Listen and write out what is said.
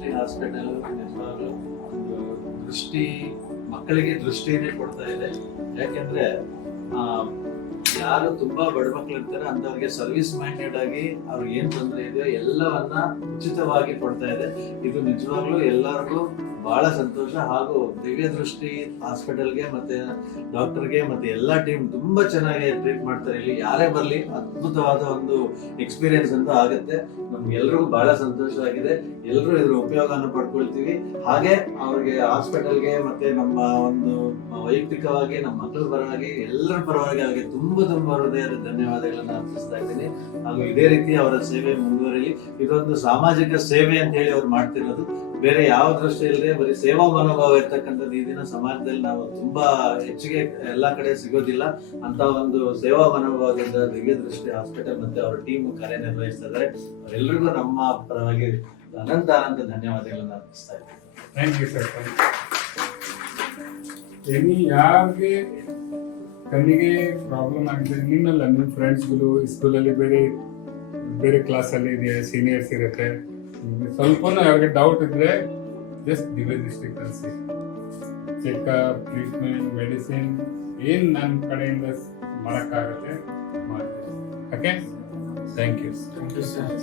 ದೃಷ್ಟಿ ಹಾಸ್ಪಿಟಲ್ ನಿಜವಾಗ್ಲೂ ಒಂದು ದೃಷ್ಟಿ ಮಕ್ಕಳಿಗೆ ದೃಷ್ಟಿನೇ ಕೊಡ್ತಾ ಇದೆ. ಯಾಕೆಂದ್ರೆ ಯಾರು ತುಂಬಾ ಬಡ ಮಕ್ಳು ಇರ್ತಾರೆ ಅಂತವ್ರಿಗೆ ಸರ್ವಿಸ್ ಮೈಂಡೆಡ್ ಆಗಿ ಅವ್ರಿಗೆ ಏನ್ ತೊಂದರೆ ಇದೆಯೋ ಎಲ್ಲವನ್ನ ಉಚಿತವಾಗಿ ಕೊಡ್ತಾ ಇದೆ. ಇದು ನಿಜವಾಗ್ಲೂ ಎಲ್ಲರಿಗೂ ಬಹಳ ಸಂತೋಷ. ಹಾಗೂ ದಿವ್ಯ ದೃಷ್ಟಿ ಹಾಸ್ಪಿಟಲ್ಗೆ ಮತ್ತೆ ಡಾಕ್ಟರ್ಗೆ ಮತ್ತೆ ಎಲ್ಲಾ ಟೀಮ್ ತುಂಬಾ ಚೆನ್ನಾಗಿ ಟ್ರೀಟ್ ಮಾಡ್ತಾರೆ. ಇಲ್ಲಿ ಯಾರೇ ಬರ್ಲಿ ಅದ್ಭುತವಾದ ಒಂದು ಎಕ್ಸ್ಪೀರಿಯನ್ಸ್ ಅಂತ ಆಗುತ್ತೆ. ನಮ್ಗೆಲ್ರಿಗೂ ಬಹಳ ಸಂತೋಷವಾಗಿದೆ. ಎಲ್ಲರೂ ಇದ್ರ ಉಪಯೋಗನ ಪಡ್ಕೊಳ್ತೀವಿ. ಹಾಗೆ ಅವ್ರಿಗೆ ಹಾಸ್ಪಿಟಲ್ಗೆ ಮತ್ತೆ ನಮ್ಮ ಒಂದು ವೈಯಕ್ತಿಕವಾಗಿ ನಮ್ಮ ಮಕ್ಕಳ ಪರವಾಗಿ ಎಲ್ಲರ ಪರವಾಗಿ ಅವ್ರಿಗೆ ತುಂಬಾ ಹೃದಯದ ಧನ್ಯವಾದಗಳನ್ನ ಅರ್ಪಿಸ್ತಾ ಇದ್ದೀನಿ. ಹಾಗೂ ಇದೇ ರೀತಿ ಅವರ ಸೇವೆ ಮುಂದುವರಿಲಿ. ಇದೊಂದು ಸಾಮಾಜಿಕ ಸೇವೆ ಅಂತ ಹೇಳಿ ಅವ್ರು ಮಾಡ್ತಿರೋದು, ಬೇರೆ ಯಾವ ದೃಷ್ಟಿ ಇಲ್ಲದೆ ಬರೀ ಸೇವಾ ಮನೋಭಾವ ಇರ್ತಕ್ಕಂಥದ್ದು ಈ ದಿನ ಸಮಾಜದಲ್ಲಿ ನಾವು ತುಂಬಾ ಹೆಚ್ಚಿಗೆ ಎಲ್ಲಾ ಕಡೆ ಸಿಗೋದಿಲ್ಲ. ಅಂತ ಒಂದು ಸೇವಾ ಮನೋಭಾವದಿಂದ ದಿವ್ಯ ದೃಷ್ಟಿ ಹಾಸ್ಪಿಟಲ್ ಮತ್ತೆ ಅವರ ಟೀಮ್ ಕಾರ್ಯನಿರ್ವಹಿಸ್ತಾ ಇದ್ದಾರೆ. ಅವರೆಲ್ಲರಿಗೂ ನಮ್ಮ ಪರವಾಗಿ ಅನಂತ ಧನ್ಯವಾದಗಳನ್ನ ಅರ್ಪಿಸ್ತಾ ಇದ್ದೀನಿ. Thank you sir. ಯಾರಿಗೆ ಕಣ್ಣಿಗೆ ಪ್ರಾಬ್ಲಮ್ ಆಗಿದೆ, ನಿಮ್ಮಲ್ಲ ನಿಮ್ಮ ಫ್ರೆಂಡ್ಸ್ಗಳು ಸ್ಕೂಲಲ್ಲಿ ಬೇರೆ ಬೇರೆ ಕ್ಲಾಸಲ್ಲಿ ಇದೆ, ಸೀನಿಯರ್ಸ್ ಇರುತ್ತೆ, ಸ್ವಲ್ಪ ಅವ್ರಿಗೆ ಡೌಟ್ ಇದ್ರೆ ಜಸ್ಟ್ ದಿವ್ಯ ದೃಷ್ಟಿ ಕಳಿಸಿ. ಚೆಕಪ್, ಟ್ರೀಟ್ಮೆಂಟ್, ಮೆಡಿಸಿನ್ ಏನು ನನ್ನ ಕಡೆಯಿಂದ ಮಾಡೋಕ್ಕಾಗತ್ತೆ ಮಾಡ್ತೀನಿ. Okay, thank you. Thank you sir.